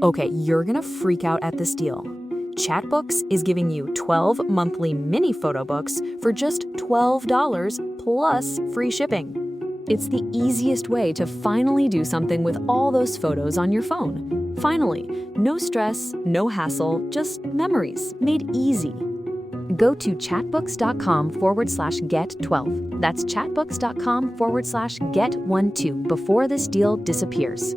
Okay, you're gonna freak out at this deal. Chatbooks is giving you 12 monthly mini photo books for just $12 plus free shipping. It's the easiest way to finally do something with all those photos on your phone. Finally, no stress, no hassle, just memories made easy. Go to chatbooks.com/get12. That's chatbooks.com/get12 before this deal disappears.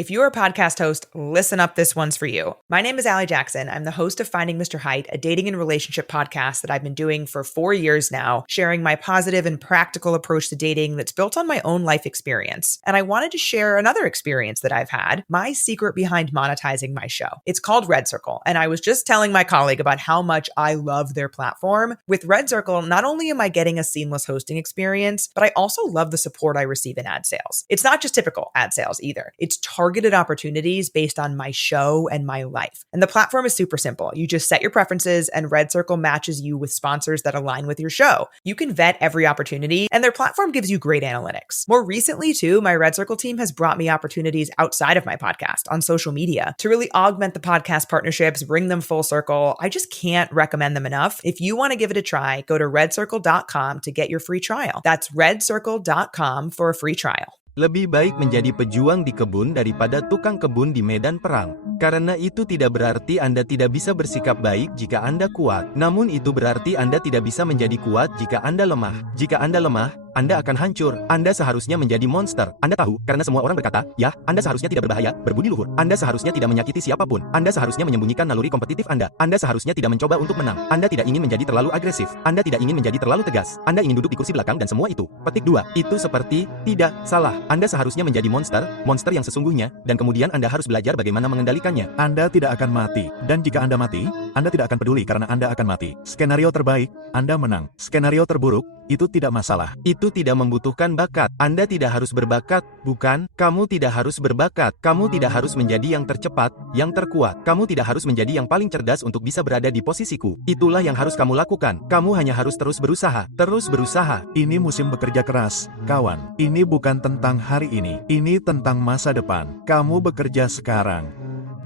If you're a podcast host, listen up, this one's for you. My name is Allie Jackson. I'm the host of Finding Mr. Height, a dating and relationship podcast that I've been doing for 4 years now, sharing my positive and practical approach to dating that's built on my own life experience. And I wanted to share another experience that I've had, my secret behind monetizing my show. It's called Red Circle, and I was just telling my colleague about how much I love their platform. With Red Circle, not only am I getting a seamless hosting experience, but I also love the support I receive in ad sales. It's not just typical ad sales either. It's targeted opportunities based on my show and my life. And the platform is super simple. You just set your preferences and Red Circle matches you with sponsors that align with your show. You can vet every opportunity and their platform gives you great analytics. More recently too, my Red Circle team has brought me opportunities outside of my podcast on social media to really augment the podcast partnerships, bring them full circle. I just can't recommend them enough. If you want to give it a try, go to redcircle.com to get your free trial. That's redcircle.com for a free trial. Lebih baik menjadi pejuang di kebun daripada tukang kebun di medan perang. Karena itu tidak berarti Anda tidak bisa bersikap baik jika Anda kuat. Namun itu berarti Anda tidak bisa menjadi kuat jika Anda lemah. Jika Anda lemah, Anda akan hancur. Anda seharusnya menjadi monster. Anda tahu, karena semua orang berkata, ya, Anda seharusnya tidak berbahaya, berbudi luhur. Anda seharusnya tidak menyakiti siapapun. Anda seharusnya menyembunyikan naluri kompetitif Anda. Anda seharusnya tidak mencoba untuk menang. Anda tidak ingin menjadi terlalu agresif. Anda tidak ingin menjadi terlalu tegas. Anda ingin duduk di kursi belakang dan semua itu. Petik 2. Itu seperti tidak salah. Anda seharusnya menjadi monster yang sesungguhnya, dan kemudian Anda harus belajar bagaimana mengendalikannya. Anda tidak akan mati, dan jika Anda mati, Anda tidak akan peduli karena Anda akan mati. Skenario terbaik, Anda menang. Skenario terburuk, itu tidak masalah. Itu tidak membutuhkan bakat. Anda tidak harus berbakat, bukan? Kamu tidak harus berbakat. Kamu tidak harus menjadi yang tercepat, yang terkuat. Kamu tidak harus menjadi yang paling cerdas untuk bisa berada di posisiku. Itulah yang harus kamu lakukan. Kamu hanya harus terus berusaha. Terus berusaha. Ini musim bekerja keras, kawan. Ini bukan tentang hari ini. Ini tentang masa depan. Kamu bekerja sekarang.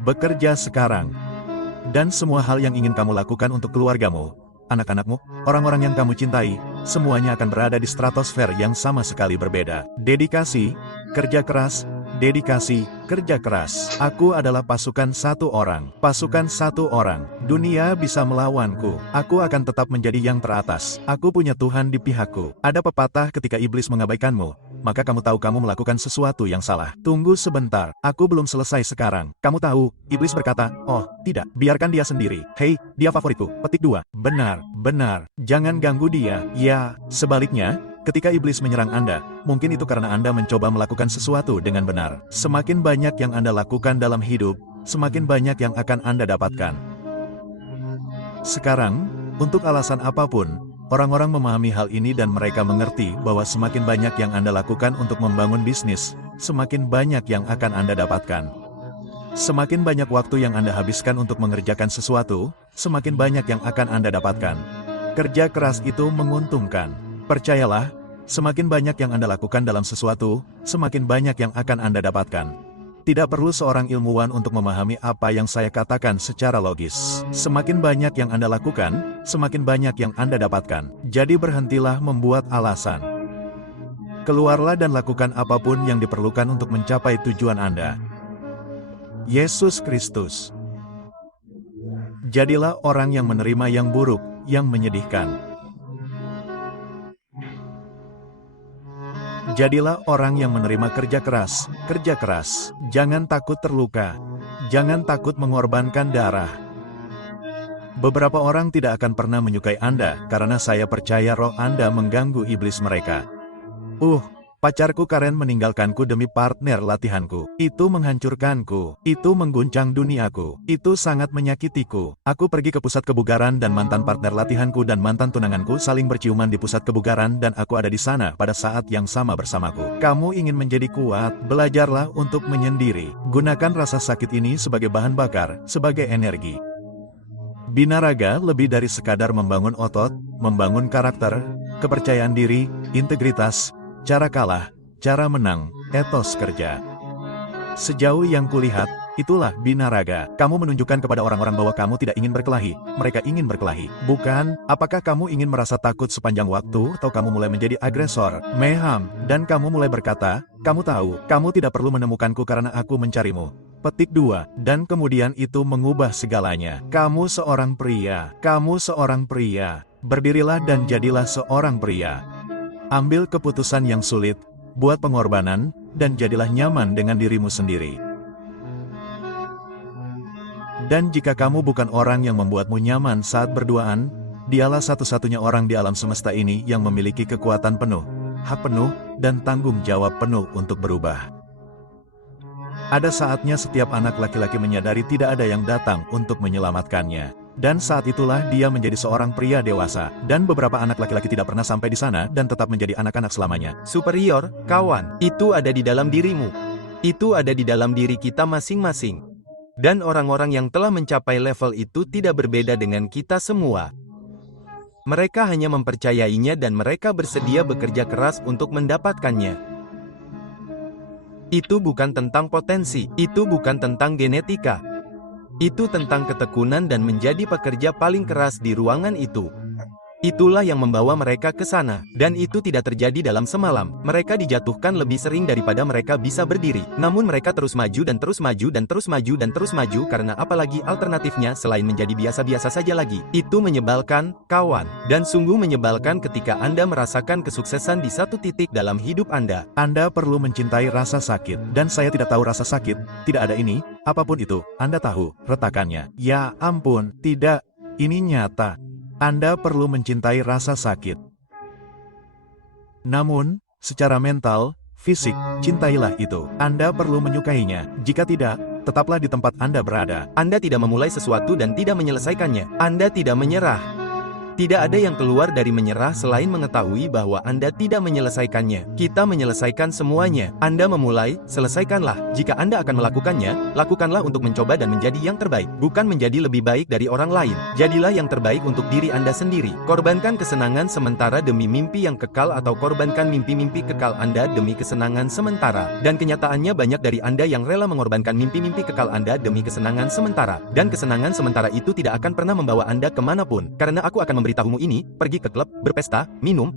Bekerja sekarang. Dan semua hal yang ingin kamu lakukan untuk keluargamu, anak-anakmu, orang-orang yang kamu cintai, semuanya akan berada di stratosfer yang sama sekali berbeda. Dedikasi, kerja keras, dedikasi, kerja keras. Aku adalah pasukan satu orang. Pasukan satu orang. Dunia bisa melawanku. Aku akan tetap menjadi yang teratas. Aku punya Tuhan di pihakku. Ada pepatah ketika iblis mengabaikanmu, maka kamu tahu kamu melakukan sesuatu yang salah. Tunggu sebentar, aku belum selesai sekarang. Kamu tahu, iblis berkata, oh, tidak, biarkan dia sendiri. Hei, dia favoritku. Petik 2. Benar, benar. Jangan ganggu dia. Ya, sebaliknya, ketika iblis menyerang Anda, mungkin itu karena Anda mencoba melakukan sesuatu dengan benar. Semakin banyak yang Anda lakukan dalam hidup, semakin banyak yang akan Anda dapatkan. Sekarang, untuk alasan apapun, orang-orang memahami hal ini dan mereka mengerti bahwa semakin banyak yang Anda lakukan untuk membangun bisnis, semakin banyak yang akan Anda dapatkan. Semakin banyak waktu yang Anda habiskan untuk mengerjakan sesuatu, semakin banyak yang akan Anda dapatkan. Kerja keras itu menguntungkan. Percayalah, semakin banyak yang Anda lakukan dalam sesuatu, semakin banyak yang akan Anda dapatkan. Tidak perlu seorang ilmuwan untuk memahami apa yang saya katakan secara logis. Semakin banyak yang Anda lakukan, semakin banyak yang Anda dapatkan. Jadi berhentilah membuat alasan. Keluarlah dan lakukan apapun yang diperlukan untuk mencapai tujuan Anda. Yesus Kristus. Jadilah orang yang menerima yang buruk, yang menyedihkan. Jadilah orang yang menerima kerja keras. Jangan takut terluka. Jangan takut mengorbankan darah. Beberapa orang tidak akan pernah menyukai Anda, karena saya percaya roh Anda mengganggu iblis mereka. Pacarku Karen meninggalkanku demi partner latihanku. Itu menghancurkanku. Itu mengguncang duniaku. Itu sangat menyakitiku. Aku pergi ke pusat kebugaran dan mantan partner latihanku dan mantan tunanganku saling berciuman di pusat kebugaran dan aku ada di sana pada saat yang sama bersamaku. Kamu ingin menjadi kuat, belajarlah untuk menyendiri. Gunakan rasa sakit ini sebagai bahan bakar, sebagai energi. Binaraga lebih dari sekadar membangun otot, membangun karakter, kepercayaan diri, integritas, cara kalah, cara menang, etos kerja. Sejauh yang kulihat, itulah binaraga. Kamu menunjukkan kepada orang-orang bahwa kamu tidak ingin berkelahi. Mereka ingin berkelahi. Bukan, apakah kamu ingin merasa takut sepanjang waktu atau kamu mulai menjadi agresor? Meham, dan kamu mulai berkata, kamu tahu, kamu tidak perlu menemukanku karena aku mencarimu. Petik 2, dan kemudian itu mengubah segalanya. Kamu seorang pria. Kamu seorang pria. Berdirilah dan jadilah seorang pria. Ambil keputusan yang sulit, buat pengorbanan, dan jadilah nyaman dengan dirimu sendiri. Dan jika kamu bukan orang yang membuatmu nyaman saat berduaan, dialah satu-satunya orang di alam semesta ini yang memiliki kekuatan penuh, hak penuh, dan tanggung jawab penuh untuk berubah. Ada saatnya setiap anak laki-laki menyadari tidak ada yang datang untuk menyelamatkannya. Dan saat itulah dia menjadi seorang pria dewasa. Dan beberapa anak laki-laki tidak pernah sampai di sana dan tetap menjadi anak-anak selamanya. Superior, kawan, itu ada di dalam dirimu. Itu ada di dalam diri kita masing-masing. Dan orang-orang yang telah mencapai level itu tidak berbeda dengan kita semua. Mereka hanya mempercayainya dan mereka bersedia bekerja keras untuk mendapatkannya. Itu bukan tentang potensi, itu bukan tentang genetika. Itu tentang ketekunan dan menjadi pekerja paling keras di ruangan itu. Itulah yang membawa mereka ke sana. Dan itu tidak terjadi dalam semalam. Mereka dijatuhkan lebih sering daripada mereka bisa berdiri. Namun mereka terus maju dan terus maju dan terus maju dan terus maju karena apalagi alternatifnya selain menjadi biasa-biasa saja lagi. Itu menyebalkan, kawan. Dan sungguh menyebalkan ketika Anda merasakan kesuksesan di satu titik dalam hidup Anda. Anda perlu mencintai rasa sakit. Dan saya tidak tahu rasa sakit, tidak ada ini, apapun itu, Anda tahu, retakannya. Ya ampun, tidak, ini nyata. Anda perlu mencintai rasa sakit. Namun, secara mental, fisik, cintailah itu. Anda perlu menyukainya. Jika tidak, tetaplah di tempat Anda berada. Anda tidak memulai sesuatu dan tidak menyelesaikannya. Anda tidak menyerah. Tidak ada yang keluar dari menyerah selain mengetahui bahwa Anda tidak menyelesaikannya. Kita menyelesaikan semuanya. Anda memulai, selesaikanlah. Jika Anda akan melakukannya, lakukanlah untuk mencoba dan menjadi yang terbaik. Bukan menjadi lebih baik dari orang lain. Jadilah yang terbaik untuk diri Anda sendiri. Korbankan kesenangan sementara demi mimpi yang kekal atau korbankan mimpi-mimpi kekal Anda demi kesenangan sementara. Dan kenyataannya banyak dari Anda yang rela mengorbankan mimpi-mimpi kekal Anda demi kesenangan sementara. Dan kesenangan sementara itu tidak akan pernah membawa Anda kemanapun. Karena aku akan memberitahumu ini, pergi ke klub, berpesta, minum.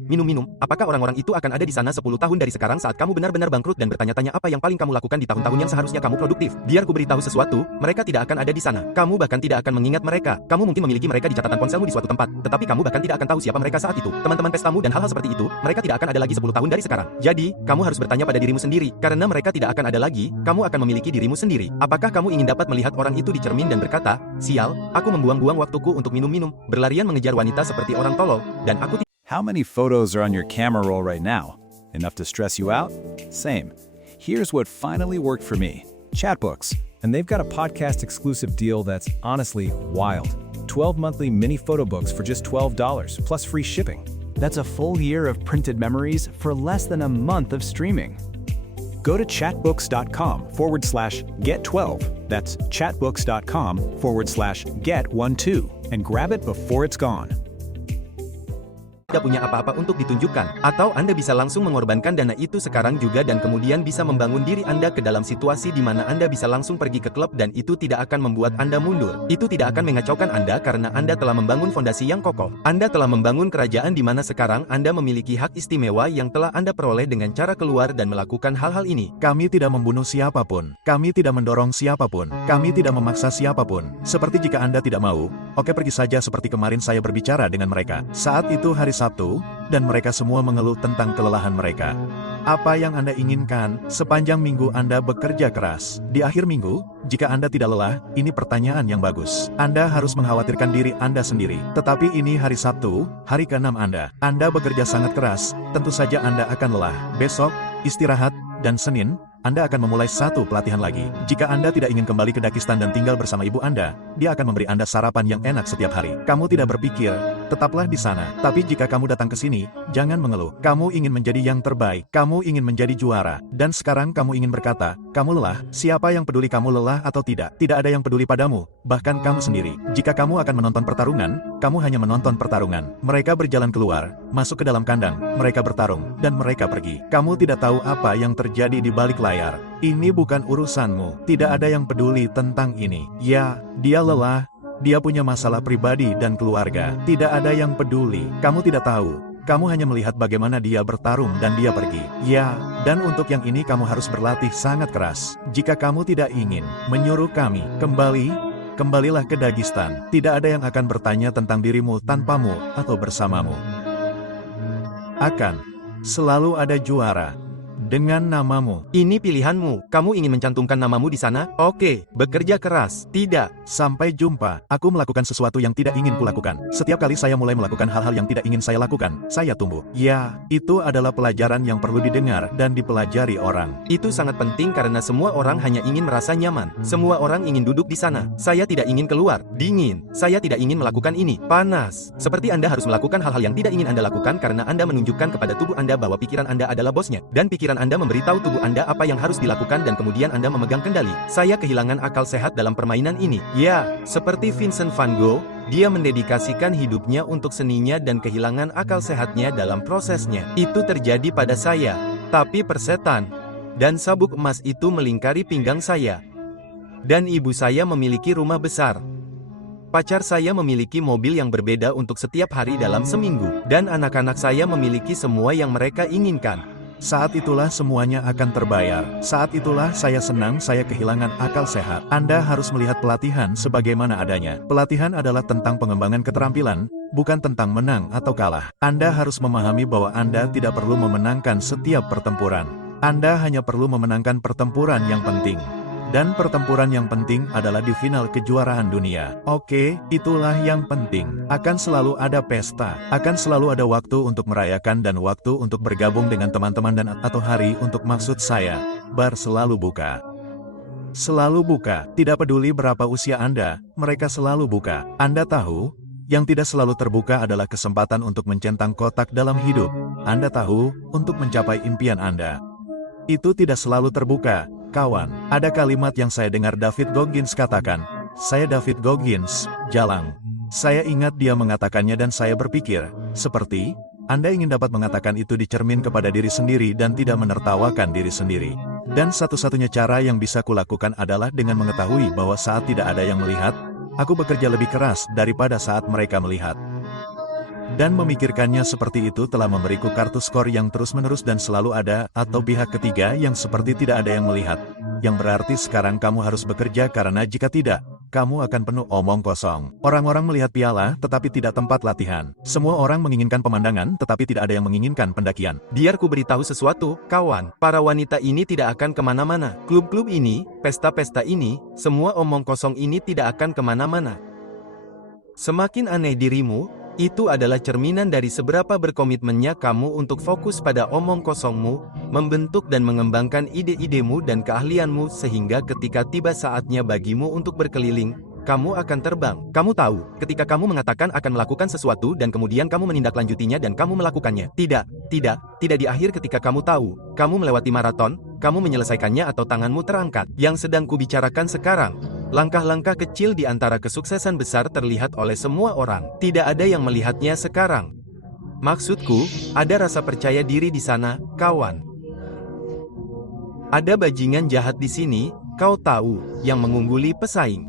Apakah orang-orang itu akan ada di sana 10 tahun dari sekarang saat kamu benar-benar bangkrut dan bertanya-tanya apa yang paling kamu lakukan di tahun-tahun yang seharusnya kamu produktif? Biar ku beritahu sesuatu, mereka tidak akan ada di sana. Kamu bahkan tidak akan mengingat mereka. Kamu mungkin memiliki mereka di catatan ponselmu di suatu tempat, tetapi kamu bahkan tidak akan tahu siapa mereka saat itu. Teman-teman pestamu dan hal-hal seperti itu, mereka tidak akan ada lagi 10 tahun dari sekarang. Jadi, kamu harus bertanya pada dirimu sendiri, karena mereka tidak akan ada lagi, kamu akan memiliki dirimu sendiri. Apakah kamu ingin dapat melihat orang itu di cermin dan berkata, sial, aku membuang-buang waktuku untuk minum-minum, berlarian mengejar wanita seperti orang tolol, dan aku How many photos are on your camera roll right now? Enough to stress you out? Same. Here's what finally worked for me. Chatbooks. And they've got a podcast exclusive deal that's honestly wild. 12 monthly mini photo books for just $12 plus free shipping. That's a full year of printed memories for less than a month of streaming. Go to chatbooks.com/get12. That's chatbooks.com/get12 and grab it before it's gone. tidak punya apa-apa untuk ditunjukkan. Atau Anda bisa langsung mengorbankan dana itu sekarang juga dan kemudian bisa membangun diri Anda ke dalam situasi di mana Anda bisa langsung pergi ke klub dan itu tidak akan membuat Anda mundur. Itu tidak akan mengacaukan Anda karena Anda telah membangun fondasi yang kokoh. Anda telah membangun kerajaan di mana sekarang Anda memiliki hak istimewa yang telah Anda peroleh dengan cara keluar dan melakukan hal-hal ini. Kami tidak membunuh siapapun. Kami tidak mendorong siapapun. Kami tidak memaksa siapapun. Seperti jika Anda tidak mau, oke pergi saja seperti kemarin saya berbicara dengan mereka. Saat itu hari Sabtu, dan mereka semua mengeluh tentang kelelahan mereka. Apa yang Anda inginkan sepanjang minggu Anda bekerja keras? Di akhir minggu, jika Anda tidak lelah, ini pertanyaan yang bagus. Anda harus mengkhawatirkan diri Anda sendiri. Tetapi ini hari Sabtu, hari ke-6 Anda. Anda bekerja sangat keras, tentu saja Anda akan lelah. Besok, istirahat, dan Senin, Anda akan memulai satu pelatihan lagi. Jika Anda tidak ingin kembali ke Dakistan dan tinggal bersama ibu Anda, dia akan memberi Anda sarapan yang enak setiap hari. Kamu tidak berpikir, tetaplah di sana. Tapi jika kamu datang ke sini, jangan mengeluh. Kamu ingin menjadi yang terbaik. Kamu ingin menjadi juara. Dan sekarang kamu ingin berkata, kamu lelah. Siapa yang peduli kamu lelah atau tidak? Tidak ada yang peduli padamu, bahkan kamu sendiri. Jika kamu akan menonton pertarungan, kamu hanya menonton pertarungan. Mereka berjalan keluar, masuk ke dalam kandang, mereka bertarung, dan mereka pergi. Kamu tidak tahu apa yang terjadi di balik layar. Ini bukan urusanmu. Tidak ada yang peduli tentang ini. Ya, dia lelah, dia punya masalah pribadi dan keluarga. Tidak ada yang peduli. Kamu tidak tahu. Kamu hanya melihat bagaimana dia bertarung dan dia pergi. Ya, dan untuk yang ini kamu harus berlatih sangat keras. Jika kamu tidak ingin menyuruh kami kembalilah ke Dagestan. Tidak ada yang akan bertanya tentang dirimu tanpamu atau bersamamu. Akan selalu ada juara dengan namamu. Ini pilihanmu. Kamu ingin mencantumkan namamu di sana? Oke, bekerja keras. Tidak. Sampai jumpa. Aku melakukan sesuatu yang tidak ingin kulakukan. Setiap kali saya mulai melakukan hal-hal yang tidak ingin saya lakukan, saya tumbuh. Ya, itu adalah pelajaran yang perlu didengar dan dipelajari orang. Itu sangat penting karena semua orang hanya ingin merasa nyaman. Semua orang ingin duduk di sana. Saya tidak ingin keluar. Dingin. Saya tidak ingin melakukan ini. Panas. Seperti Anda harus melakukan hal-hal yang tidak ingin Anda lakukan karena Anda menunjukkan kepada tubuh Anda bahwa pikiran Anda adalah bosnya. Dan pikiran Anda memberitahu tubuh Anda apa yang harus dilakukan dan kemudian Anda memegang kendali. Saya kehilangan akal sehat dalam permainan ini. Ya, seperti Vincent van Gogh, dia mendedikasikan hidupnya untuk seninya dan kehilangan akal sehatnya dalam prosesnya. Itu terjadi pada saya. Tapi persetan dan sabuk emas itu melingkari pinggang saya. Dan ibu saya memiliki rumah besar. Pacar saya memiliki mobil yang berbeda untuk setiap hari dalam seminggu. Dan anak-anak saya memiliki semua yang mereka inginkan. Saat itulah semuanya akan terbayar. Saat itulah saya senang saya kehilangan akal sehat. Anda harus melihat pelatihan sebagaimana adanya. Pelatihan adalah tentang pengembangan keterampilan, bukan tentang menang atau kalah. Anda harus memahami bahwa Anda tidak perlu memenangkan setiap pertempuran. Anda hanya perlu memenangkan pertempuran yang penting. Dan pertempuran yang penting adalah di final kejuaraan dunia. Oke, itulah yang penting. Akan selalu ada pesta. Akan selalu ada waktu untuk merayakan dan waktu untuk bergabung dengan teman-teman dan atau hari untuk maksud saya. Bar selalu buka. Selalu buka. Tidak peduli berapa usia Anda, mereka selalu buka. Anda tahu, yang tidak selalu terbuka adalah kesempatan untuk mencentang kotak dalam hidup. Anda tahu, untuk mencapai impian Anda. Itu tidak selalu terbuka. Kawan, ada kalimat yang saya dengar David Goggins katakan, saya David Goggins, jalang. Saya ingat dia mengatakannya dan saya berpikir, seperti, Anda ingin dapat mengatakan itu di cermin kepada diri sendiri dan tidak menertawakan diri sendiri. Dan satu-satunya cara yang bisa kulakukan adalah dengan mengetahui bahwa saat tidak ada yang melihat, aku bekerja lebih keras daripada saat mereka melihat. Dan memikirkannya seperti itu telah memberiku kartu skor yang terus-menerus dan selalu ada, atau pihak ketiga yang seperti tidak ada yang melihat. Yang berarti sekarang kamu harus bekerja karena jika tidak, kamu akan penuh omong kosong. Orang-orang melihat piala, tetapi tidak tempat latihan. Semua orang menginginkan pemandangan, tetapi tidak ada yang menginginkan pendakian. Biar ku beritahu sesuatu, kawan. Para wanita ini tidak akan kemana-mana. Klub-klub ini, pesta-pesta ini, semua omong kosong ini tidak akan kemana-mana. Semakin aneh dirimu, itu adalah cerminan dari seberapa berkomitmennya kamu untuk fokus pada omong kosongmu, membentuk dan mengembangkan ide-idemu dan keahlianmu sehingga ketika tiba saatnya bagimu untuk berkeliling, kamu akan terbang. Kamu tahu, ketika kamu mengatakan akan melakukan sesuatu dan kemudian kamu menindaklanjutinya dan kamu melakukannya. Tidak di akhir ketika kamu tahu, kamu melewati maraton, kamu menyelesaikannya atau tanganmu terangkat. Yang sedang kubicarakan sekarang, langkah-langkah kecil di antara kesuksesan besar terlihat oleh semua orang. Tidak ada yang melihatnya sekarang. Maksudku, ada rasa percaya diri di sana, kawan. Ada bajingan jahat di sini, kau tahu, yang mengungguli pesaing.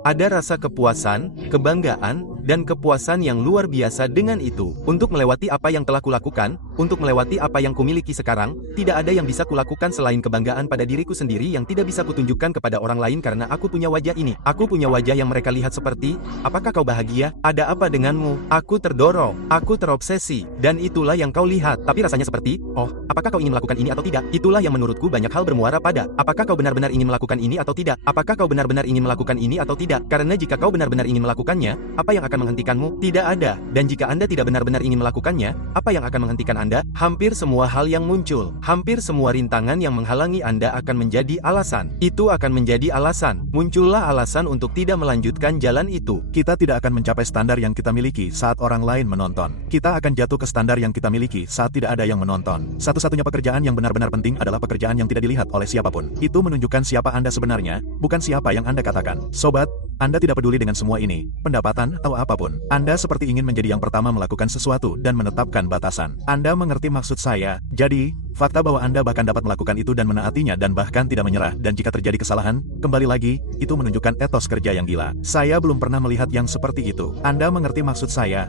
Ada rasa kepuasan, kebanggaan, dan kepuasan yang luar biasa dengan itu. Untuk melewati apa yang telah kulakukan, untuk melewati apa yang kumiliki sekarang, tidak ada yang bisa kulakukan selain kebanggaan pada diriku sendiri yang tidak bisa kutunjukkan kepada orang lain karena aku punya wajah ini. Aku punya wajah yang mereka lihat seperti, apakah kau bahagia? Ada apa denganmu? Aku terdorong, aku terobsesi, dan itulah yang kau lihat. Tapi rasanya seperti, oh, apakah kau ingin melakukan ini atau tidak? Itulah yang menurutku banyak hal bermuara pada, apakah kau benar-benar ingin melakukan ini atau tidak? Apakah kau benar-benar ingin melakukan ini atau tidak? Karena jika kau benar-benar ingin melakukannya, apa yang akan menghentikanmu? Tidak ada. Dan jika Anda tidak benar-benar ingin melakukannya, apa yang akan menghentikan Anda? Hampir semua hal yang muncul, hampir semua rintangan yang menghalangi Anda akan menjadi alasan. Itu akan menjadi alasan. Muncullah alasan untuk tidak melanjutkan jalan itu. Kita tidak akan mencapai standar yang kita miliki saat orang lain menonton. Kita akan jatuh ke standar yang kita miliki saat tidak ada yang menonton. Satu-satunya pekerjaan yang benar-benar penting adalah pekerjaan yang tidak dilihat oleh siapapun. Itu menunjukkan siapa Anda sebenarnya, bukan siapa yang Anda katakan. Sobat, Anda tidak peduli dengan semua ini, pendapatan, atau apapun. Anda seperti ingin menjadi yang pertama melakukan sesuatu dan menetapkan batasan. Anda mengerti maksud saya, jadi, fakta bahwa Anda bahkan dapat melakukan itu dan menaatinya dan bahkan tidak menyerah, dan jika terjadi kesalahan, kembali lagi, itu menunjukkan etos kerja yang gila. Saya belum pernah melihat yang seperti itu. Anda mengerti maksud saya,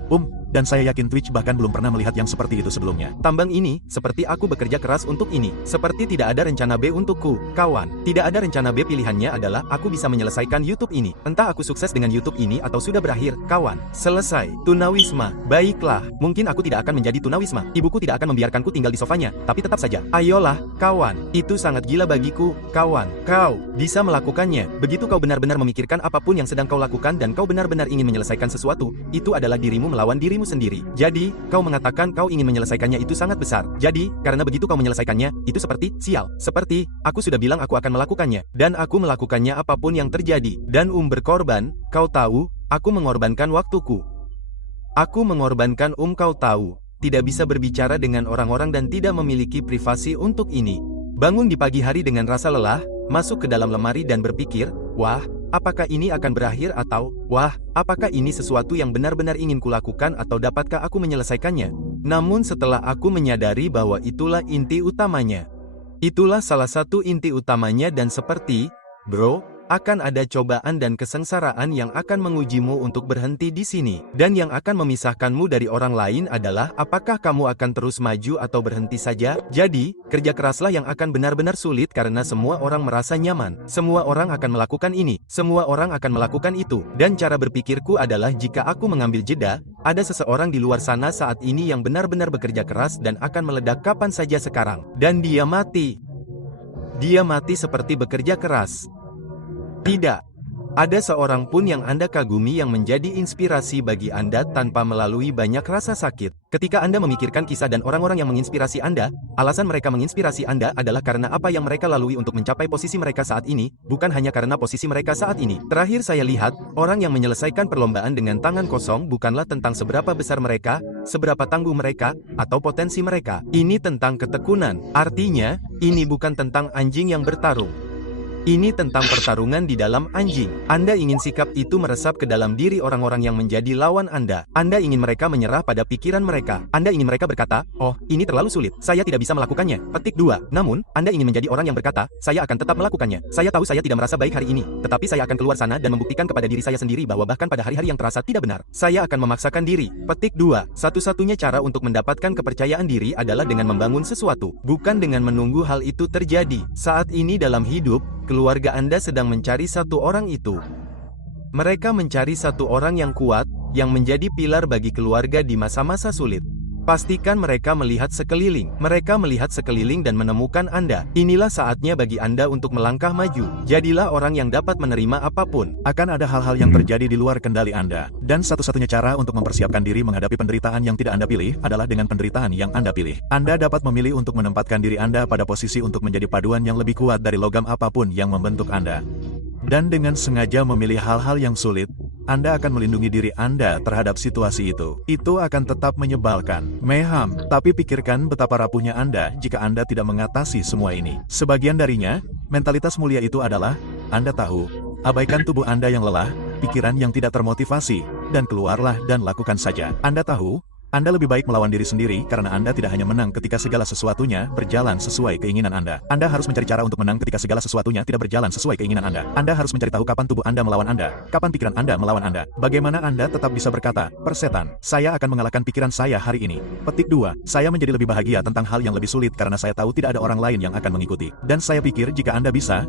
dan saya yakin Twitch bahkan belum pernah melihat yang seperti itu sebelumnya. Tambang ini, seperti aku bekerja keras untuk ini. Seperti tidak ada rencana B untukku, kawan. Tidak ada rencana B, pilihannya adalah aku bisa menyelesaikan YouTube ini. Entah aku sukses dengan YouTube ini atau sudah berakhir, kawan. Selesai. Tunawisma. Baiklah, mungkin aku tidak akan menjadi tunawisma. Ibuku tidak akan membiarkanku tinggal di sofanya, tapi tetap saja. Ayolah, kawan. Itu sangat gila bagiku, kawan. Kau bisa melakukannya. Begitu kau benar-benar memikirkan apapun yang sedang kau lakukan dan kau benar-benar ingin menyelesaikan sesuatu, itu adalah dirimu melawan dirimu sendiri. Jadi, kau mengatakan kau ingin menyelesaikannya, itu sangat besar. Jadi, karena begitu kau menyelesaikannya, itu seperti sial. Seperti, aku sudah bilang aku akan melakukannya. Dan aku melakukannya apapun yang terjadi. Dan berkorban, kau tahu, aku mengorbankan waktuku. Aku mengorbankan kau tahu, tidak bisa berbicara dengan orang-orang dan tidak memiliki privasi untuk ini. Bangun di pagi hari dengan rasa lelah, masuk ke dalam lemari dan berpikir, wah, apakah ini akan berakhir atau, wah, apakah ini sesuatu yang benar-benar ingin kulakukan atau dapatkah aku menyelesaikannya? Namun setelah aku menyadari bahwa itulah inti utamanya. Itulah salah satu inti utamanya dan seperti, bro, akan ada cobaan dan kesengsaraan yang akan mengujimu untuk berhenti di sini. Dan yang akan memisahkanmu dari orang lain adalah apakah kamu akan terus maju atau berhenti saja. Jadi, kerja keraslah yang akan benar-benar sulit karena semua orang merasa nyaman. Semua orang akan melakukan ini. Semua orang akan melakukan itu. Dan cara berpikirku adalah jika aku mengambil jeda, ada seseorang di luar sana saat ini yang benar-benar bekerja keras dan akan meledak kapan saja sekarang. Dan dia mati. Dia mati seperti bekerja keras. Tidak ada seorang pun yang Anda kagumi yang menjadi inspirasi bagi Anda tanpa melalui banyak rasa sakit. Ketika Anda memikirkan kisah dan orang-orang yang menginspirasi Anda, alasan mereka menginspirasi Anda adalah karena apa yang mereka lalui untuk mencapai posisi mereka saat ini, bukan hanya karena posisi mereka saat ini. Terakhir saya lihat, orang yang menyelesaikan perlombaan dengan tangan kosong bukanlah tentang seberapa besar mereka, seberapa tangguh mereka, atau potensi mereka. Ini tentang ketekunan. Artinya, ini bukan tentang anjing yang bertarung. Ini tentang pertarungan di dalam anjing. Anda ingin sikap itu meresap ke dalam diri orang-orang yang menjadi lawan Anda. Anda ingin mereka menyerah pada pikiran mereka. Anda ingin mereka berkata, oh, ini terlalu sulit. Saya tidak bisa melakukannya. Petik 2. Namun, Anda ingin menjadi orang yang berkata, saya akan tetap melakukannya. Saya tahu saya tidak merasa baik hari ini. Tetapi saya akan keluar sana dan membuktikan kepada diri saya sendiri bahwa bahkan pada hari-hari yang terasa tidak benar, saya akan memaksakan diri. Petik 2. Satu-satunya cara untuk mendapatkan kepercayaan diri adalah dengan membangun sesuatu, bukan dengan menunggu hal itu terjadi. Saat ini dalam hidup, keluarga Anda sedang mencari satu orang itu. Mereka mencari satu orang yang kuat, yang menjadi pilar bagi keluarga di masa-masa sulit. Pastikan mereka melihat sekeliling. Mereka melihat sekeliling dan menemukan Anda. Inilah saatnya bagi Anda untuk melangkah maju. Jadilah orang yang dapat menerima apapun. Akan ada hal-hal yang terjadi di luar kendali Anda. Dan satu-satunya cara untuk mempersiapkan diri menghadapi penderitaan yang tidak Anda pilih adalah dengan penderitaan yang Anda pilih. Anda dapat memilih untuk menempatkan diri Anda pada posisi untuk menjadi paduan yang lebih kuat dari logam apapun yang membentuk Anda. Dan dengan sengaja memilih hal-hal yang sulit, Anda akan melindungi diri Anda terhadap situasi itu. Itu akan tetap menyebalkan, meham, tapi pikirkan betapa rapuhnya Anda jika Anda tidak mengatasi semua ini. Sebagian darinya, mentalitas mulia itu adalah, Anda tahu, abaikan tubuh Anda yang lelah, pikiran yang tidak termotivasi, dan keluarlah dan lakukan saja. Anda tahu, Anda lebih baik melawan diri sendiri karena Anda tidak hanya menang ketika segala sesuatunya berjalan sesuai keinginan Anda. Anda harus mencari cara untuk menang ketika segala sesuatunya tidak berjalan sesuai keinginan Anda. Anda harus mencari tahu kapan tubuh Anda melawan Anda, kapan pikiran Anda melawan Anda. Bagaimana Anda tetap bisa berkata, persetan, saya akan mengalahkan pikiran saya hari ini. Petik 2. Saya menjadi lebih bahagia tentang hal yang lebih sulit karena saya tahu tidak ada orang lain yang akan mengikuti. Dan saya pikir jika Anda bisa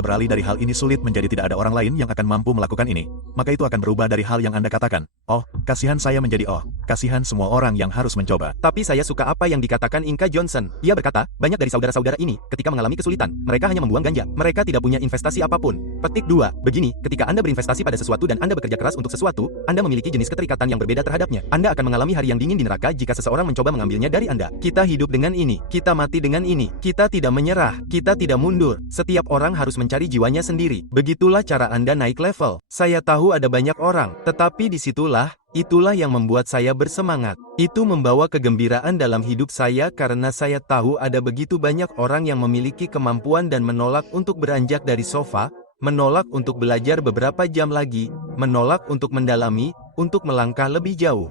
beralih dari hal ini sulit menjadi tidak ada orang lain yang akan mampu melakukan ini, maka itu akan berubah dari hal yang Anda katakan, oh, kasihan saya menjadi oh, kasihan semua orang yang harus mencoba. Tapi saya suka apa yang dikatakan Inka Johnson. Ia berkata, banyak dari saudara-saudara ini, ketika mengalami kesulitan, mereka hanya membuang ganja. Mereka tidak punya investasi apapun. Petik 2. Begini, ketika Anda berinvestasi pada sesuatu dan Anda bekerja keras untuk sesuatu, Anda memiliki jenis keterikatan yang berbeda terhadapnya. Anda akan mengalami hari yang dingin di neraka jika seseorang mencoba mengambilnya dari Anda. Kita hidup dengan ini. Kita mati dengan ini. Kita tidak menyerah. Kita tidak mundur. Setiap orang harus mencari jiwanya sendiri. Begitulah cara Anda naik level. Saya tahu ada banyak orang, tetapi itulah yang membuat saya bersemangat. Itu membawa kegembiraan dalam hidup saya karena saya tahu ada begitu banyak orang yang memiliki kemampuan dan menolak untuk beranjak dari sofa, menolak untuk belajar beberapa jam lagi, menolak untuk mendalami, untuk melangkah lebih jauh.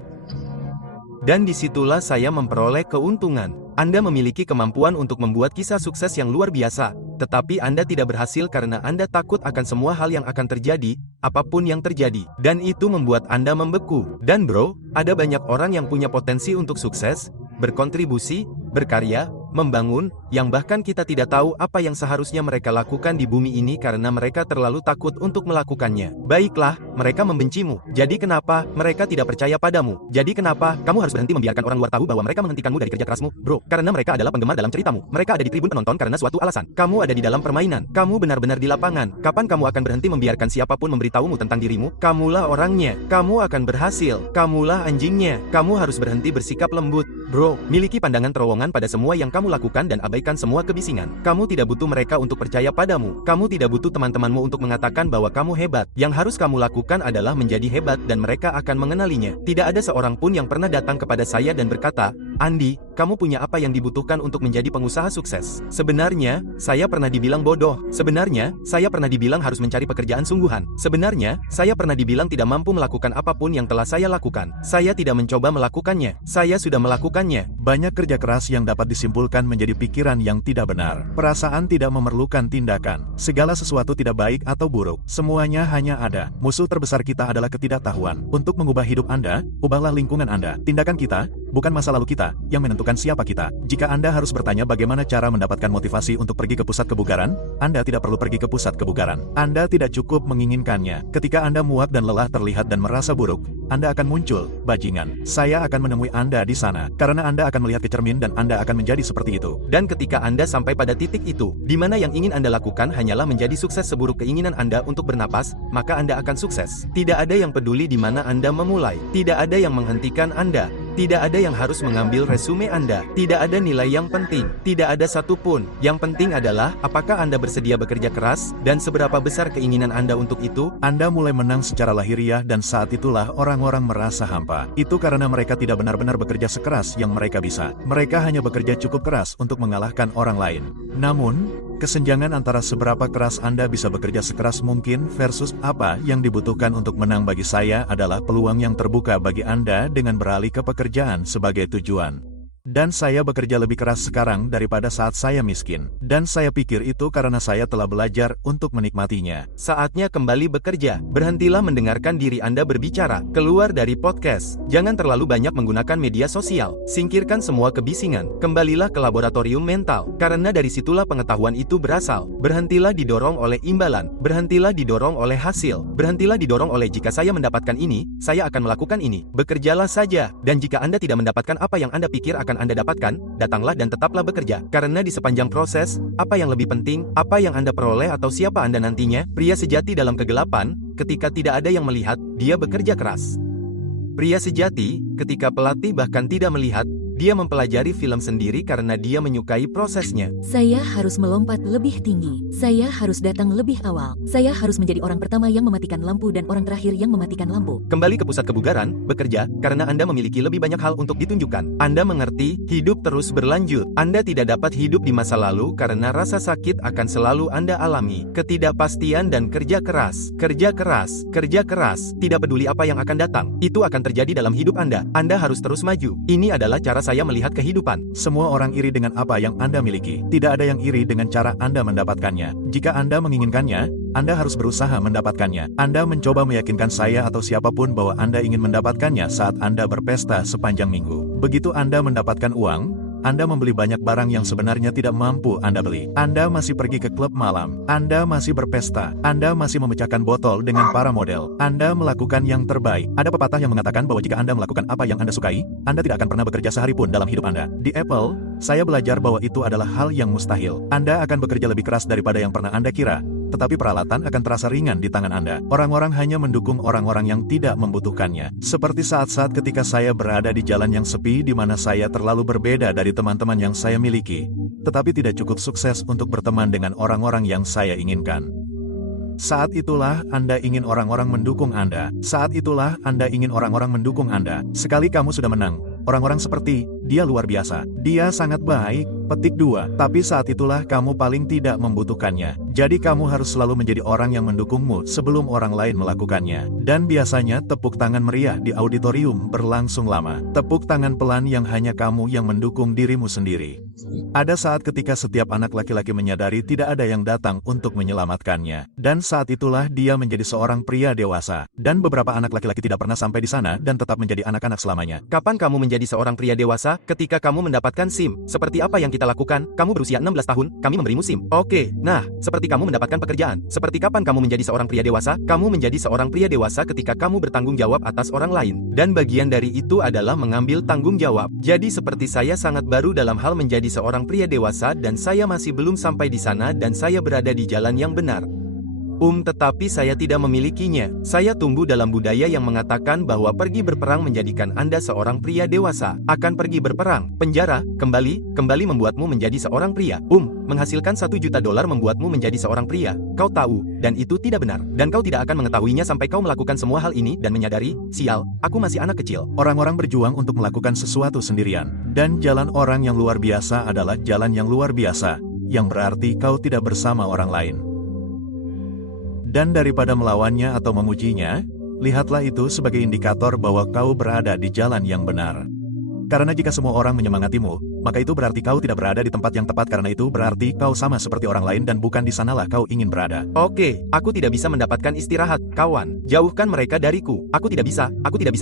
Dan disitulah saya memperoleh keuntungan. Anda memiliki kemampuan untuk membuat kisah sukses yang luar biasa, tetapi Anda tidak berhasil karena Anda takut akan semua hal yang akan terjadi, apapun yang terjadi. Dan itu membuat Anda membeku. Dan bro, ada banyak orang yang punya potensi untuk sukses, berkontribusi, berkarya, membangun, yang bahkan kita tidak tahu apa yang seharusnya mereka lakukan di bumi ini karena mereka terlalu takut untuk melakukannya. Baiklah, mereka membencimu. Jadi kenapa mereka tidak percaya padamu? Jadi kenapa kamu harus berhenti membiarkan orang luar tahu bahwa mereka menghentikanmu dari kerja kerasmu? Bro, karena mereka adalah penggemar dalam ceritamu. Mereka ada di tribun penonton karena suatu alasan. Kamu ada di dalam permainan. Kamu benar-benar di lapangan. Kapan kamu akan berhenti membiarkan siapapun memberitahumu tentang dirimu? Kamulah orangnya. Kamu akan berhasil. Kamulah anjingnya. Kamu harus berhenti bersikap lembut. Bro, miliki pandangan terowongan pada semua yang kamu lakukan dan abaikan semua kebisingan. Kamu tidak butuh mereka untuk percaya padamu. Kamu tidak butuh teman-temanmu untuk mengatakan bahwa kamu hebat. Yang harus kamu lakukan adalah menjadi hebat dan mereka akan mengenalinya. Tidak ada seorang pun yang pernah datang kepada saya dan berkata, "Andi, kamu punya apa yang dibutuhkan untuk menjadi pengusaha sukses?" Sebenarnya, saya pernah dibilang bodoh. Sebenarnya, saya pernah dibilang harus mencari pekerjaan sungguhan. Sebenarnya, saya pernah dibilang tidak mampu melakukan apapun yang telah saya lakukan. Saya tidak mencoba melakukannya. Saya sudah melakukannya. Banyak kerja keras yang dapat disimpulkan menjadi pikiran yang tidak benar. Perasaan tidak memerlukan tindakan. Segala sesuatu tidak baik atau buruk. Semuanya hanya ada. Musuh terbesar kita adalah ketidaktahuan. Untuk mengubah hidup Anda, ubahlah lingkungan Anda. Tindakan kita, bukan masa lalu kita, yang menentukan siapa kita. Jika Anda harus bertanya bagaimana cara mendapatkan motivasi untuk pergi ke pusat kebugaran, Anda tidak perlu pergi ke pusat kebugaran. Anda tidak cukup menginginkannya. Ketika Anda muak dan lelah terlihat dan merasa buruk, Anda akan muncul, bajingan. Saya akan menemui Anda di sana. Karena Anda akan melihat ke cermin dan Anda akan menjadi seperti itu. Dan ketika Anda sampai pada titik itu, di mana yang ingin Anda lakukan hanyalah menjadi sukses seburuk keinginan Anda untuk bernapas, maka Anda akan sukses. Tidak ada yang peduli di mana Anda memulai. Tidak ada yang menghentikan Anda. Tidak ada yang harus mengambil resume Anda. Tidak ada nilai yang penting. Tidak ada satupun. Yang penting adalah, apakah Anda bersedia bekerja keras, dan seberapa besar keinginan Anda untuk itu? Anda mulai menang secara lahiriah dan saat itulah orang-orang merasa hampa. Itu karena mereka tidak benar-benar bekerja sekeras yang mereka bisa. Mereka hanya bekerja cukup keras untuk mengalahkan orang lain. Namun, kesenjangan antara seberapa keras Anda bisa bekerja sekeras mungkin versus apa yang dibutuhkan untuk menang bagi saya adalah peluang yang terbuka bagi Anda dengan beralih ke pekerjaan sebagai tujuan. Dan saya bekerja lebih keras sekarang daripada saat saya miskin. Dan saya pikir itu karena saya telah belajar untuk menikmatinya. Saatnya kembali bekerja. Berhentilah mendengarkan diri Anda berbicara. Keluar dari podcast. Jangan terlalu banyak menggunakan media sosial. Singkirkan semua kebisingan. Kembalilah ke laboratorium mental. Karena dari situlah pengetahuan itu berasal. Berhentilah didorong oleh imbalan. Berhentilah didorong oleh hasil. Berhentilah didorong oleh jika saya mendapatkan ini, saya akan melakukan ini. Bekerjalah saja. Dan jika Anda tidak mendapatkan apa yang Anda pikir akan Anda dapatkan, datanglah dan tetaplah bekerja. Karena di sepanjang proses, apa yang lebih penting, apa yang Anda peroleh atau siapa Anda nantinya, pria sejati dalam kegelapan, ketika tidak ada yang melihat, dia bekerja keras. Pria sejati, ketika pelatih bahkan tidak melihat, dia mempelajari film sendiri karena dia menyukai prosesnya. Saya harus melompat lebih tinggi. Saya harus datang lebih awal. Saya harus menjadi orang pertama yang mematikan lampu dan orang terakhir yang mematikan lampu. Kembali ke pusat kebugaran, bekerja, karena Anda memiliki lebih banyak hal untuk ditunjukkan. Anda mengerti, hidup terus berlanjut. Anda tidak dapat hidup di masa lalu karena rasa sakit akan selalu Anda alami. Ketidakpastian dan kerja keras. Kerja keras. Kerja keras. Tidak peduli apa yang akan datang. Itu akan terjadi dalam hidup Anda. Anda harus terus maju. Ini adalah cara saya melihat kehidupan. Semua orang iri dengan apa yang Anda miliki. Tidak ada yang iri dengan cara Anda mendapatkannya. Jika Anda menginginkannya, Anda harus berusaha mendapatkannya. Anda mencoba meyakinkan saya atau siapapun bahwa Anda ingin mendapatkannya saat Anda berpesta sepanjang minggu. Begitu Anda mendapatkan uang, Anda membeli banyak barang yang sebenarnya tidak mampu Anda beli. Anda masih pergi ke klub malam. Anda masih berpesta. Anda masih memecahkan botol dengan para model. Anda melakukan yang terbaik. Ada pepatah yang mengatakan bahwa jika Anda melakukan apa yang Anda sukai, Anda tidak akan pernah bekerja sehari pun dalam hidup Anda. Di Apple, saya belajar bahwa itu adalah hal yang mustahil. Anda akan bekerja lebih keras daripada yang pernah Anda kira. Tetapi peralatan akan terasa ringan di tangan Anda. Orang-orang hanya mendukung orang-orang yang tidak membutuhkannya. Seperti saat-saat ketika saya berada di jalan yang sepi di mana saya terlalu berbeda dari teman-teman yang saya miliki, tetapi tidak cukup sukses untuk berteman dengan orang-orang yang saya inginkan. Saat itulah Anda ingin orang-orang mendukung Anda. Saat itulah Anda ingin orang-orang mendukung Anda. Sekali kamu sudah menang, orang-orang seperti dia luar biasa. Dia sangat baik. Petik 2. Tapi saat itulah kamu paling tidak membutuhkannya. Jadi kamu harus selalu menjadi orang yang mendukungmu sebelum orang lain melakukannya. Dan biasanya tepuk tangan meriah di auditorium berlangsung lama. Tepuk tangan pelan yang hanya kamu yang mendukung dirimu sendiri. Ada saat ketika setiap anak laki-laki menyadari tidak ada yang datang untuk menyelamatkannya. Dan saat itulah dia menjadi seorang pria dewasa. Dan beberapa anak laki-laki tidak pernah sampai di sana dan tetap menjadi anak-anak selamanya. Kapan kamu menjadi seorang pria dewasa? Ketika kamu mendapatkan SIM. Seperti apa yang kita lakukan? Kamu berusia 16 tahun, kami memberimu SIM. Oke, nah, seperti kamu mendapatkan pekerjaan. Seperti kapan kamu menjadi seorang pria dewasa? Kamu menjadi seorang pria dewasa ketika kamu bertanggung jawab atas orang lain. Dan bagian dari itu adalah mengambil tanggung jawab. Jadi seperti saya sangat baru dalam hal menjadi seorang pria dewasa dan saya masih belum sampai di sana dan saya berada di jalan yang benar. Tetapi saya tidak memilikinya. Saya tumbuh dalam budaya yang mengatakan bahwa pergi berperang menjadikan Anda seorang pria dewasa. Akan pergi berperang, penjara, kembali membuatmu menjadi seorang pria. Menghasilkan $1 juta membuatmu menjadi seorang pria. Kau tahu, dan itu tidak benar. Dan kau tidak akan mengetahuinya sampai kau melakukan semua hal ini dan menyadari, sial, aku masih anak kecil. Orang-orang berjuang untuk melakukan sesuatu sendirian. Dan jalan orang yang luar biasa adalah jalan yang luar biasa, yang berarti kau tidak bersama orang lain. Dan daripada melawannya atau memujinya, lihatlah itu sebagai indikator bahwa kau berada di jalan yang benar. Karena jika semua orang menyemangatimu, maka itu berarti kau tidak berada di tempat yang tepat karena itu berarti kau sama seperti orang lain dan bukan di sanalah kau ingin berada. Oke, aku tidak bisa mendapatkan istirahat, kawan. Jauhkan mereka dariku. Aku tidak bisa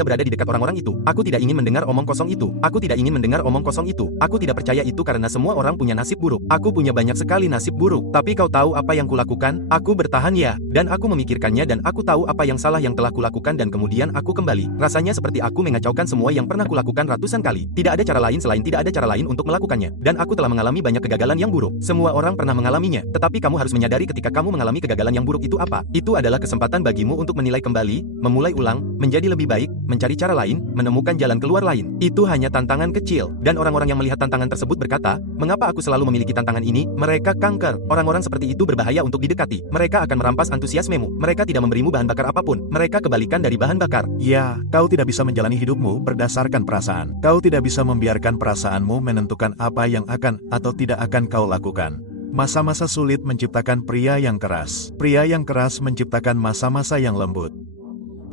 berada di dekat orang-orang itu. Aku tidak ingin mendengar omong kosong itu. Aku tidak ingin mendengar omong kosong itu. Aku tidak percaya itu karena semua orang punya nasib buruk. Aku punya banyak sekali nasib buruk. Tapi kau tahu apa yang kulakukan? Aku bertahan ya, dan aku memikirkannya dan aku tahu apa yang salah yang telah kulakukan dan kemudian aku kembali. Rasanya seperti aku mengacaukan semua yang pernah kulakukan ratusan kali. Tidak ada cara lain selain tidak ada cara lain untuk melakukannya. Dan aku telah mengalami banyak kegagalan yang buruk. Semua orang pernah mengalaminya. Tetapi kamu harus menyadari ketika kamu mengalami kegagalan yang buruk itu apa? Itu adalah kesempatan bagimu untuk menilai kembali, memulai ulang, menjadi lebih baik, mencari cara lain, menemukan jalan keluar lain. Itu hanya tantangan kecil. Dan orang-orang yang melihat tantangan tersebut berkata, mengapa aku selalu memiliki tantangan ini? Mereka kanker. Orang-orang seperti itu berbahaya untuk didekati. Mereka akan merampas antusiasmemu. Mereka tidak memberimu bahan bakar apapun. Mereka kebalikan dari bahan bakar. Ya, kau tidak bisa menjalani hidupmu berdasarkan perasaan. Kau tidak bisa membiarkan perasaanmu menentukan apa yang akan atau tidak akan kau lakukan. Masa-masa sulit menciptakan pria yang keras. Pria yang keras menciptakan masa-masa yang lembut.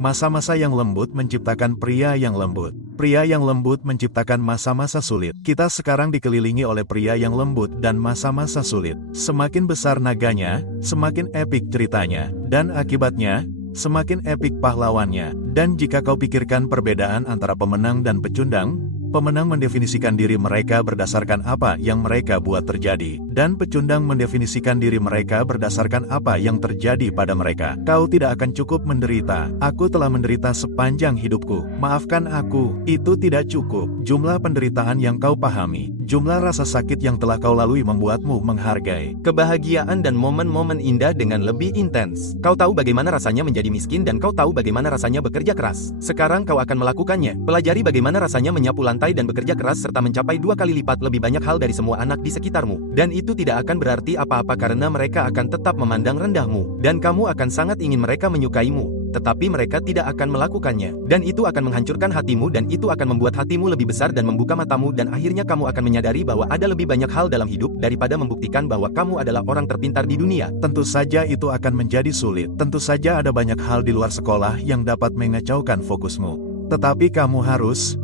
Masa-masa yang lembut menciptakan pria yang lembut. Pria yang lembut menciptakan masa-masa sulit. Kita sekarang dikelilingi oleh pria yang lembut dan masa-masa sulit. Semakin besar naganya, semakin epik ceritanya. Dan akibatnya, semakin epik pahlawannya. Dan jika kau pikirkan perbedaan antara pemenang dan pecundang, pemenang mendefinisikan diri mereka berdasarkan apa yang mereka buat terjadi, dan pecundang mendefinisikan diri mereka berdasarkan apa yang terjadi pada mereka. Kau tidak akan cukup menderita. Aku telah menderita sepanjang hidupku. Maafkan aku, itu tidak cukup. Jumlah penderitaan yang kau pahami, jumlah rasa sakit yang telah kau lalui membuatmu menghargai kebahagiaan dan momen-momen indah dengan lebih intens. Kau tahu bagaimana rasanya menjadi miskin dan kau tahu bagaimana rasanya bekerja keras. Sekarang kau akan melakukannya. Pelajari bagaimana rasanya menyapu lantai dan bekerja keras serta mencapai 2 kali lipat lebih banyak hal dari semua anak di sekitarmu. Dan itu tidak akan berarti apa-apa karena mereka akan tetap memandang rendahmu. Dan kamu akan sangat ingin mereka menyukaimu. Tetapi mereka tidak akan melakukannya. Dan itu akan menghancurkan hatimu dan itu akan membuat hatimu lebih besar dan membuka matamu dan akhirnya kamu akan menyadari bahwa ada lebih banyak hal dalam hidup daripada membuktikan bahwa kamu adalah orang terpintar di dunia. Tentu saja itu akan menjadi sulit. Tentu saja ada banyak hal di luar sekolah yang dapat mengacaukan fokusmu. Tetapi kamu harus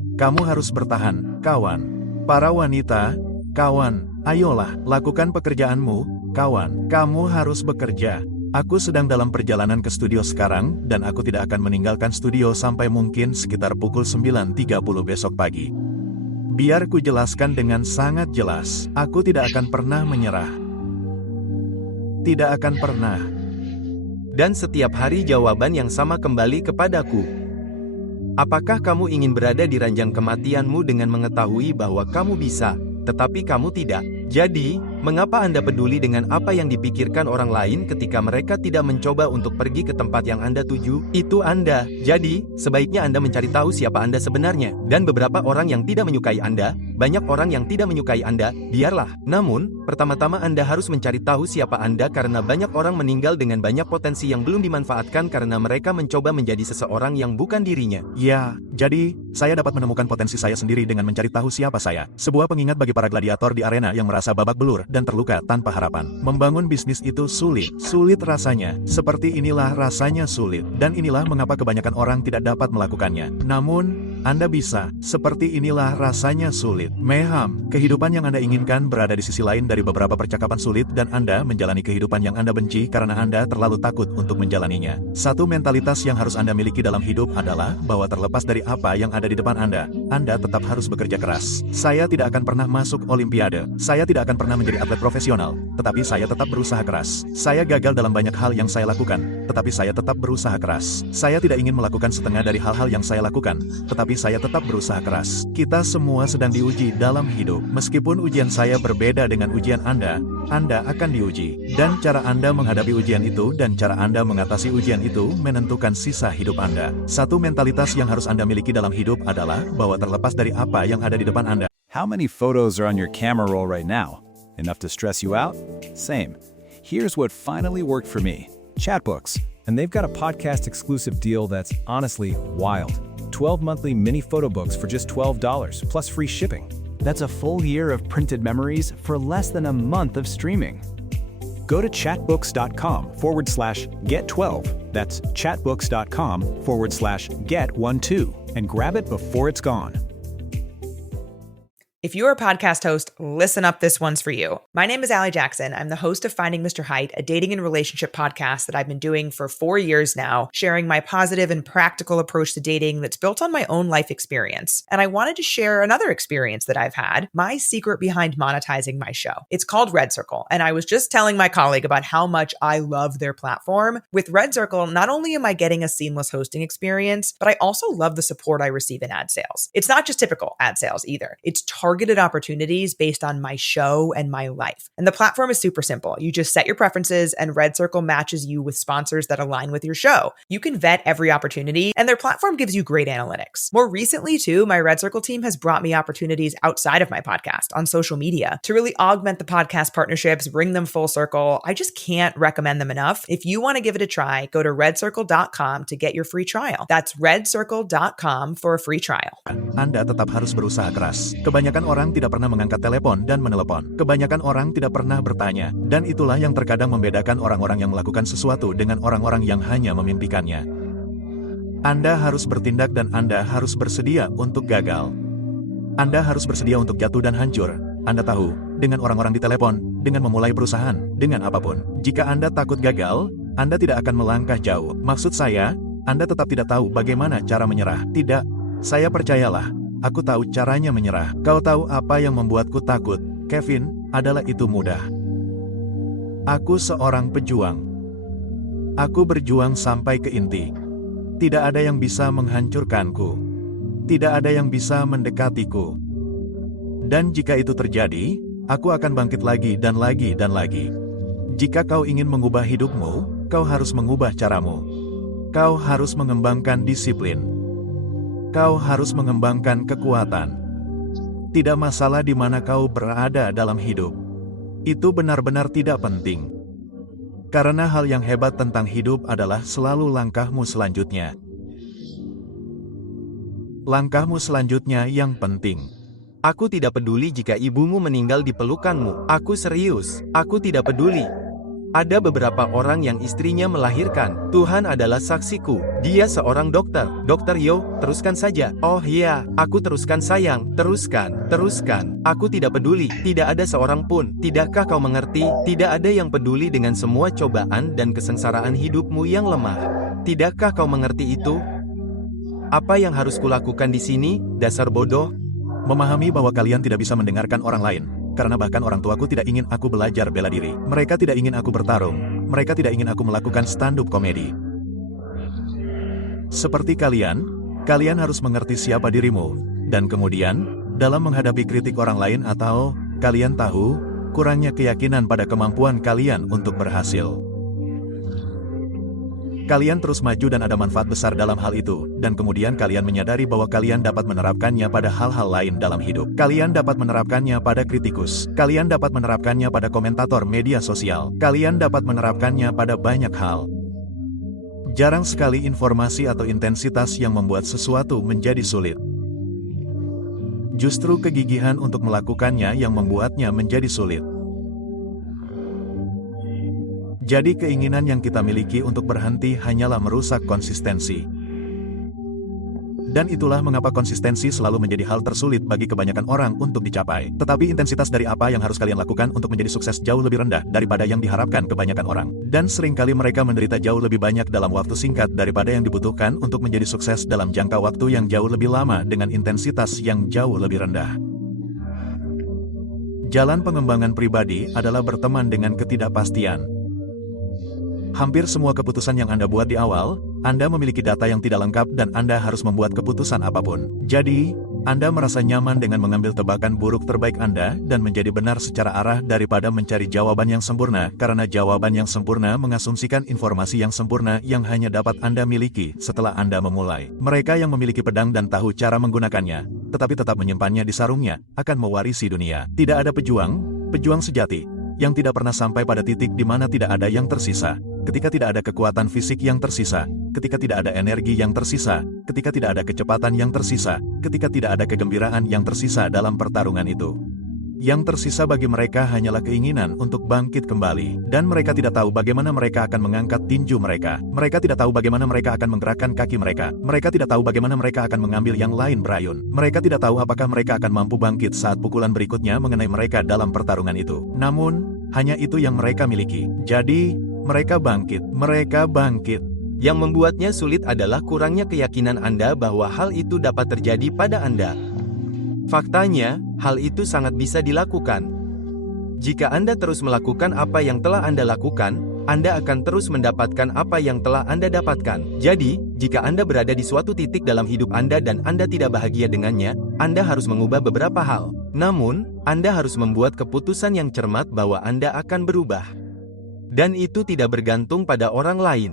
bertahan, kawan. Para wanita, kawan, ayolah, lakukan pekerjaanmu, kawan. Kamu harus bekerja. Aku sedang dalam perjalanan ke studio sekarang, dan aku tidak akan meninggalkan studio sampai mungkin sekitar pukul 9.30 besok pagi. Biar ku jelaskan dengan sangat jelas, aku tidak akan pernah menyerah. Tidak akan pernah. Dan setiap hari jawaban yang sama kembali kepadaku. Apakah kamu ingin berada di ranjang kematianmu dengan mengetahui bahwa kamu bisa, tetapi kamu tidak? Jadi, mengapa Anda peduli dengan apa yang dipikirkan orang lain ketika mereka tidak mencoba untuk pergi ke tempat yang Anda tuju? Itu Anda. Jadi, sebaiknya Anda mencari tahu siapa Anda sebenarnya. Dan beberapa orang yang tidak menyukai Anda, banyak orang yang tidak menyukai Anda, biarlah. Namun, pertama-tama Anda harus mencari tahu siapa Anda karena banyak orang meninggal dengan banyak potensi yang belum dimanfaatkan karena mereka mencoba menjadi seseorang yang bukan dirinya. Ya, jadi, saya dapat menemukan potensi saya sendiri dengan mencari tahu siapa saya. Sebuah pengingat bagi para gladiator di arena yang merasa babak belur dan terluka tanpa harapan. Membangun bisnis itu sulit. Sulit rasanya. Seperti inilah rasanya sulit. Dan inilah mengapa kebanyakan orang tidak dapat melakukannya. Namun, Anda bisa. Seperti inilah rasanya sulit. Meham, kehidupan yang Anda inginkan berada di sisi lain dari beberapa percakapan sulit dan Anda menjalani kehidupan yang Anda benci karena Anda terlalu takut untuk menjalaninya. Satu mentalitas yang harus Anda miliki dalam hidup adalah bahwa terlepas dari apa yang ada di depan Anda tetap harus bekerja keras. Saya tidak akan pernah masuk Olimpiade. Saya tidak akan pernah menjadi atlet profesional, tetapi saya tetap berusaha keras. Saya gagal dalam banyak hal yang saya lakukan, tetapi saya tetap berusaha keras. Saya tidak ingin melakukan setengah dari hal-hal yang saya lakukan, tetapi saya tetap berusaha keras. Kita semua sedang diuji dalam hidup. Meskipun ujian saya berbeda dengan ujian Anda akan diuji. Dan cara Anda menghadapi ujian itu dan cara Anda mengatasi ujian itu menentukan sisa hidup Anda. Satu mentalitas yang harus Anda miliki dalam hidup adalah bahwa terlepas dari apa yang ada di depan Anda. How many photos are on your camera roll right now? Enough to stress you out? Same. Here's what finally worked for me. Chatbooks. And they've got a podcast exclusive deal that's honestly wild. 12 monthly mini photo books for just $12 plus free shipping. That's a full year of printed memories for less than a month of streaming. Go to chatbooks.com/get12. That's chatbooks.com/get12 and grab it before it's gone. If you're a podcast host, listen up, this one's for you. My name is Allie Jackson. I'm the host of Finding Mr. Height, a dating and relationship podcast that I've been doing for 4 years now, sharing my positive and practical approach to dating that's built on my own life experience. And I wanted to share another experience that I've had, my secret behind monetizing my show. It's called Red Circle, and I was just telling my colleague about how much I love their platform. With Red Circle, not only am I getting a seamless hosting experience, but I also love the support I receive in ad sales. It's not just typical ad sales either. It's targeted opportunities based on my show and my life. And the platform is super simple. You just set your preferences and Red Circle matches you with sponsors that align with your show. You can vet every opportunity and their platform gives you great analytics. More recently too, my Red Circle team has brought me opportunities outside of my podcast on social media to really augment the podcast partnerships, bring them full circle. I just can't recommend them enough. If you want to give it a try, go to redcircle.com to get your free trial. That's redcircle.com for a free trial. Anda tetap harus berusaha keras. Kebanyakan orang tidak pernah mengangkat telepon dan menelepon. Kebanyakan orang tidak pernah bertanya. Dan itulah yang terkadang membedakan orang-orang yang melakukan sesuatu dengan orang-orang yang hanya memimpikannya. Anda harus bertindak dan Anda harus bersedia untuk gagal. Anda harus bersedia untuk jatuh dan hancur. Anda tahu, dengan orang-orang di telepon, dengan memulai perusahaan, dengan apapun. Jika Anda takut gagal, Anda tidak akan melangkah jauh. Maksud saya, Anda tetap tidak tahu bagaimana cara menyerah. Tidak, saya percayalah. Aku tahu caranya menyerah. Kau tahu apa yang membuatku takut, Kevin, adalah itu mudah. Aku seorang pejuang. Aku berjuang sampai ke inti. Tidak ada yang bisa menghancurkanku. Tidak ada yang bisa mendekatiku. Dan jika itu terjadi, aku akan bangkit lagi dan lagi dan lagi. Jika kau ingin mengubah hidupmu, kau harus mengubah caramu. Kau harus mengembangkan disiplin. Kau harus mengembangkan kekuatan. Tidak masalah di mana kau berada dalam hidup. Itu benar-benar tidak penting. Karena hal yang hebat tentang hidup adalah selalu langkahmu selanjutnya. Langkahmu selanjutnya yang penting. Aku tidak peduli jika ibumu meninggal di pelukanmu. Aku serius. Aku tidak peduli. Ada beberapa orang yang istrinya melahirkan. Tuhan adalah saksiku. Dia seorang dokter. Dokter Yo, teruskan saja. Oh iya, aku teruskan sayang. Teruskan, teruskan. Aku tidak peduli. Tidak ada seorang pun. Tidakkah kau mengerti? Tidak ada yang peduli dengan semua cobaan dan kesengsaraan hidupmu yang lemah. Tidakkah kau mengerti itu? Apa yang harus kulakukan di sini, dasar bodoh? Memahami bahwa kalian tidak bisa mendengarkan orang lain. Karena bahkan orang tuaku tidak ingin aku belajar bela diri. Mereka tidak ingin aku bertarung. Mereka tidak ingin aku melakukan stand-up komedi. Seperti kalian harus mengerti siapa dirimu. Dan kemudian, dalam menghadapi kritik orang lain atau, kalian tahu, kurangnya keyakinan pada kemampuan kalian untuk berhasil. Kalian terus maju dan ada manfaat besar dalam hal itu, dan kemudian kalian menyadari bahwa kalian dapat menerapkannya pada hal-hal lain dalam hidup. Kalian dapat menerapkannya pada kritikus. Kalian dapat menerapkannya pada komentator media sosial. Kalian dapat menerapkannya pada banyak hal. Jarang sekali informasi atau intensitas yang membuat sesuatu menjadi sulit. Justru kegigihan untuk melakukannya yang membuatnya menjadi sulit. Jadi keinginan yang kita miliki untuk berhenti hanyalah merusak konsistensi. Dan itulah mengapa konsistensi selalu menjadi hal tersulit bagi kebanyakan orang untuk dicapai. Tetapi intensitas dari apa yang harus kalian lakukan untuk menjadi sukses jauh lebih rendah daripada yang diharapkan kebanyakan orang. Dan seringkali mereka menderita jauh lebih banyak dalam waktu singkat daripada yang dibutuhkan untuk menjadi sukses dalam jangka waktu yang jauh lebih lama dengan intensitas yang jauh lebih rendah. Jalan pengembangan pribadi adalah berteman dengan ketidakpastian. Hampir semua keputusan yang Anda buat di awal, Anda memiliki data yang tidak lengkap dan Anda harus membuat keputusan apapun. Jadi, Anda merasa nyaman dengan mengambil tebakan buruk terbaik Anda dan menjadi benar secara arah daripada mencari jawaban yang sempurna, karena jawaban yang sempurna mengasumsikan informasi yang sempurna yang hanya dapat Anda miliki setelah Anda memulai. Mereka yang memiliki pedang dan tahu cara menggunakannya, tetapi tetap menyimpannya di sarungnya, akan mewarisi dunia. Tidak ada pejuang sejati, yang tidak pernah sampai pada titik di mana tidak ada yang tersisa. Ketika tidak ada kekuatan fisik yang tersisa, ketika tidak ada energi yang tersisa, ketika tidak ada kecepatan yang tersisa, ketika tidak ada kegembiraan yang tersisa dalam pertarungan itu. Yang tersisa bagi mereka hanyalah keinginan untuk bangkit kembali. Dan mereka tidak tahu bagaimana mereka akan mengangkat tinju mereka. Mereka tidak tahu bagaimana mereka akan menggerakkan kaki mereka. Mereka tidak tahu bagaimana mereka akan mengambil yang lain berayun. Mereka tidak tahu apakah mereka akan mampu bangkit saat pukulan berikutnya mengenai mereka dalam pertarungan itu. Namun, hanya itu yang mereka miliki. Jadi, mereka bangkit. Yang membuatnya sulit adalah kurangnya keyakinan Anda bahwa hal itu dapat terjadi pada Anda. Faktanya, hal itu sangat bisa dilakukan. Jika Anda terus melakukan apa yang telah Anda lakukan, Anda akan terus mendapatkan apa yang telah Anda dapatkan. Jadi, jika Anda berada di suatu titik dalam hidup Anda dan Anda tidak bahagia dengannya, Anda harus mengubah beberapa hal. Namun, Anda harus membuat keputusan yang cermat bahwa Anda akan berubah. Dan itu tidak bergantung pada orang lain.